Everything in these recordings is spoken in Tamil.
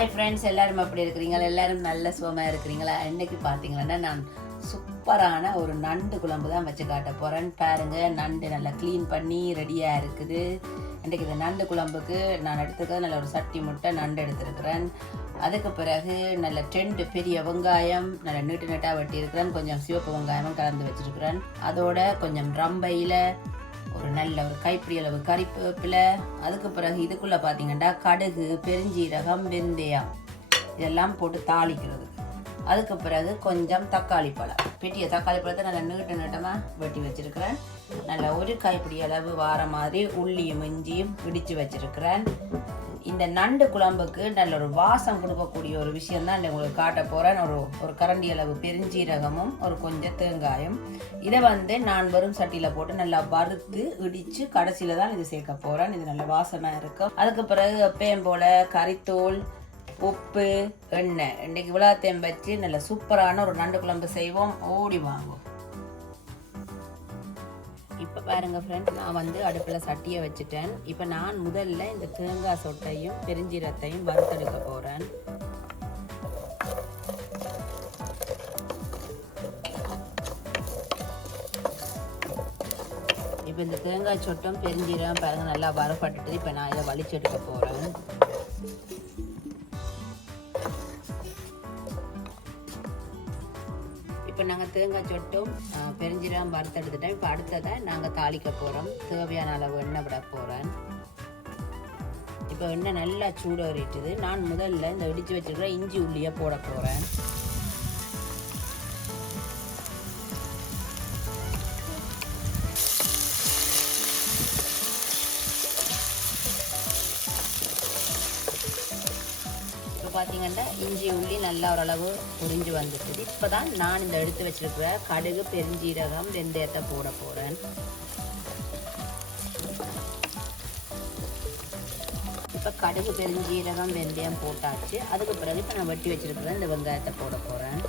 ஹாய் ஃப்ரெண்ட்ஸ், எல்லாரும் எப்படி இருக்கிறீங்களா? எல்லாரும் நல்ல சுகமாக இருக்கிறீங்களா? இன்னைக்கு பார்த்தீங்கன்னா நான் சூப்பரான ஒரு நண்டு குழம்பு தான் வச்சு காட்ட போகிறேன். பாருங்கள், நண்டு நல்லா க்ளீன் பண்ணி ரெடியாக இருக்குது. இன்றைக்கு இந்த நண்டு குழம்புக்கு நான் எடுத்துக்க நல்ல ஒரு சட்டி முட்டை நண்டு எடுத்துருக்கிறேன். அதுக்கு பிறகு நல்ல 2 பெரிய வெங்காயம் நல்ல நீட்டு நீட்டாக வெட்டியிருக்கிறேன். கொஞ்சம் சிவப்பு வெங்காயமும் கலந்து வச்சுருக்கிறேன். அதோட கொஞ்சம் ரம்பையில் ஒரு நல்ல ஒரு கைப்பிடி அளவு கறிவேப்பிலை. அதுக்கு பிறகு இதுக்குள்ளே பார்த்தீங்கன்னா கடுகு, பெருஞ்சீரகம், வெந்தயம் இதெல்லாம் போட்டு தாளிக்கிறது. அதுக்கு பிறகு கொஞ்சம் தக்காளி பழம், பெட்டிய தக்காளி பழத்தை நல்லா நீட்டமாக வெட்டி வச்சிருக்கிறேன். நல்ல ஒரு கைப்பிடி அளவு வார மாதிரி உள்ளியும் இஞ்சியும் இடித்து வச்சிருக்கிறேன். இந்த நண்டு குழம்புக்கு நல்ல ஒரு வாசம் கொடுக்கக்கூடிய ஒரு விஷயம் தான் உங்களுக்கு காட்ட போகிறேன். ஒரு கரண்டி அளவு பெருஞ்சீரகமும் ஒரு கொஞ்சம் தேங்காயும். இதை நான் வெறும் சட்டியில் போட்டு நல்லா வறுத்து இடித்து கடைசியில் தான் இது சேர்க்க போகிறேன். இது நல்ல வாசமாக இருக்கும். அதுக்கு பிறகு எப்பயும் போல் கறித்தூள், உப்பு, எண்ணெய் இன்றைக்கி விழாத்தையும் வச்சு நல்ல சூப்பரான ஒரு நண்டு குழம்பு செய்வோம். ஓடி வாங்குவோம். இப்போ பாருங்கள் ஃப்ரெண்ட்ஸ், நான் அடுப்பில் சட்டியை வச்சுட்டேன். இப்போ நான் முதல்ல இந்த தேங்காய் சொட்டையும் பெருஞ்சீரத்தையும் வறுத்தெடுக்க போகிறேன். இப்போ இந்த தேங்காய் சொட்டும் பெருஞ்சீரகம் பாருங்கள் நல்லா வறுபட்டுட்டு இப்போ நான் இதை வலிச்செடுக்க போகிறேன். இப்போ நாங்கள் தேங்காய் சொட்டும் பெருஞ்சீரகம் வறுத்தெடுத்துட்டோம். இப்போ அடுத்ததை நாங்கள் தாளிக்க போகிறோம். தேவையான அளவு எண்ணெய் விட போகிறேன். இப்போ எண்ணெய் நல்லா சூடேறிட்டுது. நான் முதல்ல இந்த இடித்து வச்சுருக்கிற இஞ்சி உள்ளியை போட போகிறேன். பார்த்தீங்கன்னா இஞ்சி உள்ளி நல்லா ஓரளவு புரிஞ்சு வந்துட்டுது. இப்போ தான் நான் இந்த எடுத்து வச்சிருக்கிற கடுகு, பெருஞ்சீரகம், வெந்தயத்தை போட போகிறேன். இப்போ கடுகு, பெருஞ்சீரகம், வெந்தயம் போட்டாச்சு. அதுக்கு பிறகு இப்போ நான் வெட்டி வச்சிருக்கிற இந்த வெங்காயத்தை போட போகிறேன்.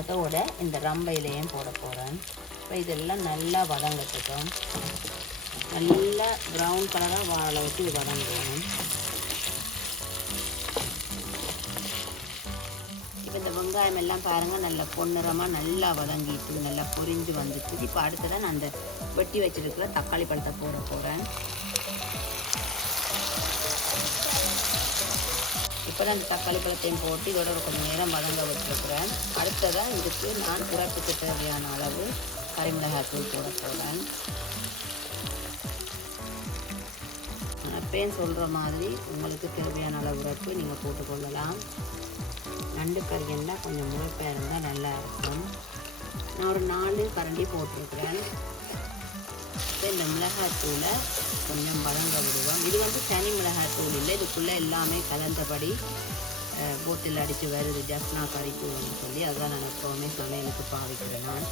அதோட இந்த ரம்பையிலையும் போட போகிறேன். இப்போ இதெல்லாம் நல்லா வதங்கட்டும். நல்லா ப்ரௌன் கலராக வாழ வச்சு இது வதங்கணும். இப்போ இந்த வெங்காயம் எல்லாம் பாருங்கள் நல்லா பொன்னிறமாக நல்லா வதங்கிட்டு நல்லா பொரிஞ்சு வந்துட்டு. இப்போ அடுத்ததான் நான் அந்த வெட்டி வச்சுருக்கிற தக்காளி பழத்தை போட போகிறேன். இப்போ தான் இந்த தக்காளி பழத்தையும் போட்டு இதோட கொஞ்சம் நேரம் வதங்க வச்சுருக்கிறேன். அடுத்ததான் இதுக்கு நான் உரப்புக்கு தேவையான அளவு கறிமிளகாய்த்தூள் போட போகிறேன். அப்பேன்னு சொல்கிற மாதிரி உங்களுக்கு தேவையான அளவு உரப்பு நீங்கள் போட்டுக்கொள்ளலாம். நண்டு கறின்னா கொஞ்சம் முழுப்பாக இருந்தால் நல்லா இருக்கும். நான் ஒரு 4 கரண்டி போட்டிருக்கிறேன். இப்போ இந்த மிளகாய்த்தூளை கொஞ்சம் வதங்க விடுவோம். இது தனி மிளகாய்த்தூள் இல்லை, இதுக்குள்ளே எல்லாமே கலந்தபடி போட்டில் அடித்து வருது. ஜப்னா கறித்தூள்னு சொல்லி அதுதான் நான் எப்போவுமே சமையலுக்கு பாவிக்கிறேன். நான்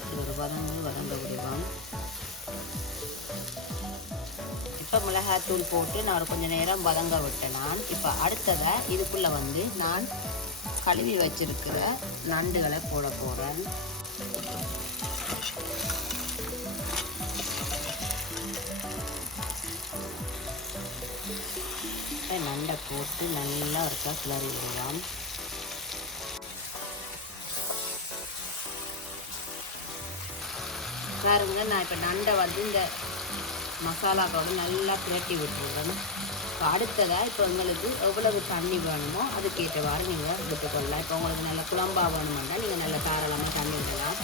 இது ஒரு வதங்க விடுவோம். இப்போ மிளகாய்த்தூள் போட்டு நான் கொஞ்சம் நேரம் வதங்க விட்டேன். நான் இப்போ அடுத்ததை இதுக்குள்ளே நான் கழுவி வச்சிருக்கிற நண்டுகளை போட போகிறேன். நண்டை போட்டு நல்லா இருக்கா கிளறி விடலாம். பாருங்க, நான் இப்போ நண்டை இந்த மசாலாவோட நல்லா பிரட்டி விட்டுருவேன். இப்போ அடுத்ததாக இப்போ உங்களுக்கு எவ்வளவு தண்ணி வேணுமோ அதுக்கேற்றவாறு நீங்கள் விட்டுக்கொள்ளலாம். இப்போ உங்களுக்கு நல்ல குழம்பாக வேணுமென்னா நீங்கள் நல்ல தாராளமாக தண்ணி விடலாம்.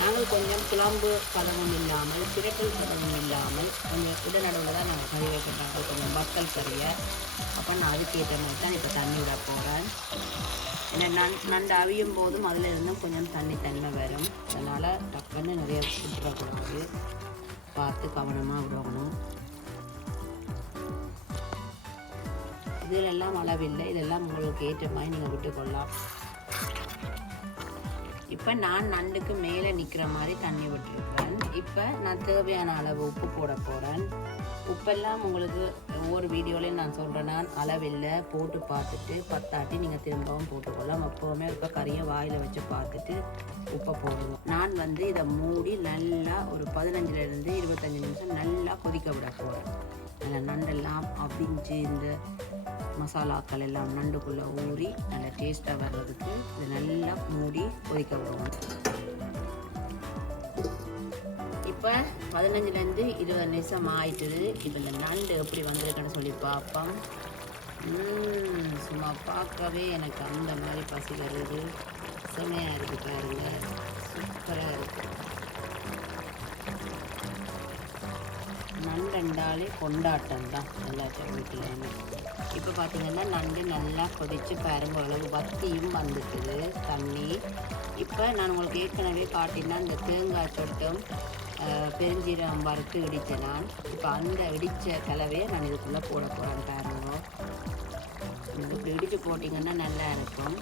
நாங்கள் கொஞ்சம் குழம்பு பதமும் இல்லாமல் திரட்டல் பதமும் இல்லாமல் கொஞ்சம் உடனடவில் தான் நாங்கள் கறி வைக்கிறாங்க, கொஞ்சம் வத்தல் கறியை. அப்போ நான் அதுக்கேற்ற மாதிரி தான் இப்போ தண்ணி விட போகிறேன். ஏன்னா நண்டு அவியும் போதும் அதில் இருந்தும் கொஞ்சம் தன்மை வரும். அதனால் டக்குன்னு நிறைய விட்டுறக்கூடாது, பார்த்து கவனமாக விடணும். இதிலெல்லாம் அளவில்லை, இதெல்லாம் உங்களுக்கு ஏற்ற மாதிரி நீங்கள் விட்டுக்கொள்ளலாம். இப்போ நான் நண்டுக்கு மேலே நிற்கிற மாதிரி தண்ணி விட்டுருக்கிறேன். இப்போ நான் தேவையான அளவு உப்பு போட போகிறேன். உப்பெல்லாம் உங்களுக்கு ஒவ்வொரு வீடியோலையும் நான் சொல்கிறேன், நான் அளவில்லை போட்டு பார்த்துட்டு பத்தாட்டி நீங்கள் திரும்பவும் போட்டுக்கொள்ளலாம். எப்போவுமே இருக்க கறியை வாயில் வச்சு பார்த்துட்டு உப்பை போடுவோம். நான் வந்து இதை மூடி நல்லா ஒரு 15லேருந்து 25 நிமிஷம் நல்லா கொதிக்க விட போகிறேன். அதில் நண்டெல்லாம் அவிஞ்சு இந்த மசாலாக்கள் எல்லாம் நண்டுக்குள்ளே ஊறி நல்லா டேஸ்ட்டாக வர்றதுக்கு இதை நல்லா மூடி கொதிக்க விடுவோம். இப்போ 15லேருந்து 20 நிமிஷம் ஆயிட்டுது. இப்போ இந்த நண்டு எப்படி வந்திருக்குன்னு சொல்லி பார்ப்போம். சும்மா பார்க்கவே எனக்கு அந்த மாதிரி பசி வருது. செமையாக இருக்குது பாருங்க, சூப்பராக இருக்குது. நண்டண்டாலே கொண்டாட்டம் தான் எல்லாத்தையும் வீட்டில். இப்போ பார்த்தீங்கன்னா நண்டு நல்லா கொதித்து பாருங்க, அளவு வத்தியும் வந்துட்டுது தண்ணி. இப்போ நான் உங்களுக்கு ஏற்கனவே காட்டினா இந்த தேங்காய் சொட்டும் பெருஞ்சீரகம் வறுத்து இடித்தேன் நான். இப்போ அந்த இடித்த கலவையை நான் இதுக்குள்ளே போட போகிறேன் பாருங்க. இப்படி இடித்து போட்டிங்கன்னா நல்லா இருக்கும்.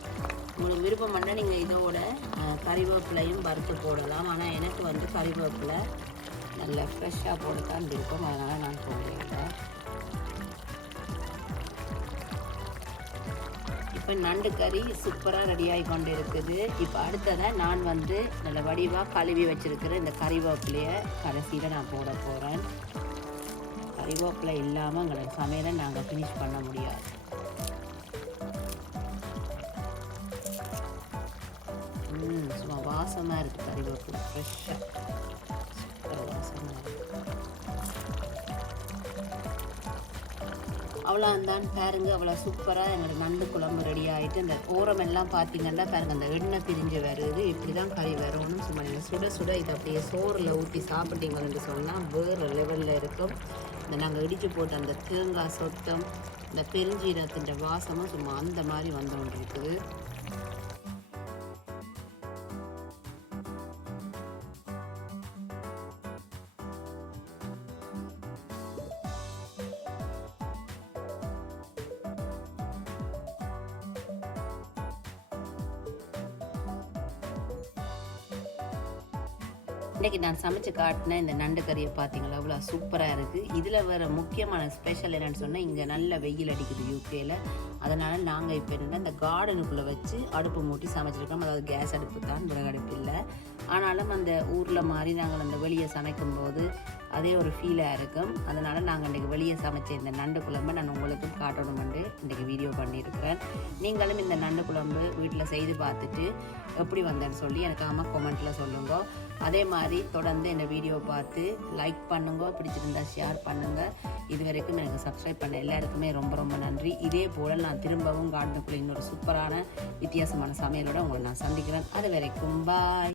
உங்களுக்கு விருப்பம் பண்ணால் நீங்கள் இதோட கறிவேப்பிலையும் வறுத்து போடலாம். ஆனால் எனக்கு வந்து கறிவேப்பிலை நல்லா ஃப்ரெஷ்ஷாக போடத்தான் விருப்பம், அதனால் நான் போடுறேன். இப்போ நண்டு கறி சூப்பராக ரெடியாகி கொண்டு இருக்குது. இப்போ அடுத்ததாக நான் வந்து நல்ல வடிவாக கழுவி வச்சுருக்கிற இந்த கறிவேப்பிலையை கடைசியில் நான் போட போகிறேன். கறிவேப்பிலை இல்லாமல் எங்களை சமையலை நாங்கள் ஃபினிஷ் பண்ண முடியாது. சும்மா வாசமாக இருக்குது கறிவேப்பிலை, ஃப்ரெஷ்ஷாக சூப்பர் வாசமாக இருக்குது. அவ்வளோந்தான் பாருங்க, அவ்வளோ சூப்பராக எங்களோட நண்டு குழம்பு ரெடி ஆகிட்டு. இந்த ஓரமெல்லாம் பார்த்தீங்கன்னா பாருங்கள் அந்த எண்ணெய் பிரிஞ்சு வருது. இப்படி தான் கறி வரணும். சும்மா நீங்கள் சுட சுட இதை அப்படியே சோறில் ஊற்றி சாப்பிட்டீங்கன்னு சொன்னால் வேறு லெவலில் இருக்கும். இந்த நாங்கள் இடித்து போட்டு அந்த தேங்காய் சொத்தம் இந்த பெருஞ்சீரகத்தின் வாசமும் சும்மா அந்த மாதிரி வந்து கொண்டு இருக்குது. இன்றைக்கி நான் சமைச்சு காட்டினேன் இந்த நண்டு கறியை பார்த்தீங்களா, அவ்வளோ சூப்பராக இருக்குது. இதில் வேறு முக்கியமான ஸ்பெஷல் என்னென்னு சொன்னால், இங்கே நல்ல வெயில் அடிக்குது யூகேயில். அதனால் நாங்கள் இப்போ என்னென்னா இந்த கார்டனுக்குள்ளே வச்சு அடுப்பு மூட்டி சமைச்சிருக்கோம். அதாவது கேஸ் அடுப்பு தான், விறகு அடுப்பு இல்லை. ஆனாலும் அந்த ஊரில் மாதிரி நாங்கள் அந்த வெளியே சமைக்கும்போது அதே ஒரு ஃபீலாக இருக்கும். அதனால் நாங்கள் இன்றைக்கி வெளியே சமைச்ச இந்த நண்டு குழம்பை நான் உங்களுக்கும் காட்டணுமென்று இன்றைக்கி வீடியோ பண்ணியிருக்கிறேன். நீங்களும் இந்த நண்டு குழம்பு வீட்டில் செய்து பார்த்துட்டு எப்படி வந்தேன்னு சொல்லி எனக்கு கமெண்ட்டில் சொல்லுங்க. அதே மாதிரி தொடர்ந்து இந்த வீடியோ பார்த்து லைக் பண்ணுங்க, பிடிச்சிருந்தா ஷேர் பண்ணுங்கள். இது வரைக்கும் எனக்கு சப்ஸ்கிரைப் பண்ண எல்லாருக்குமே ரொம்ப ரொம்ப நன்றி. இதே போல் நான் திரும்பவும் கார்டனுக்குள்ளே இன்னொரு சூப்பரான வித்தியாசமான சமையலோடு உங்களை நான் சந்திக்கிறேன். அது வரைக்கும் பாய்.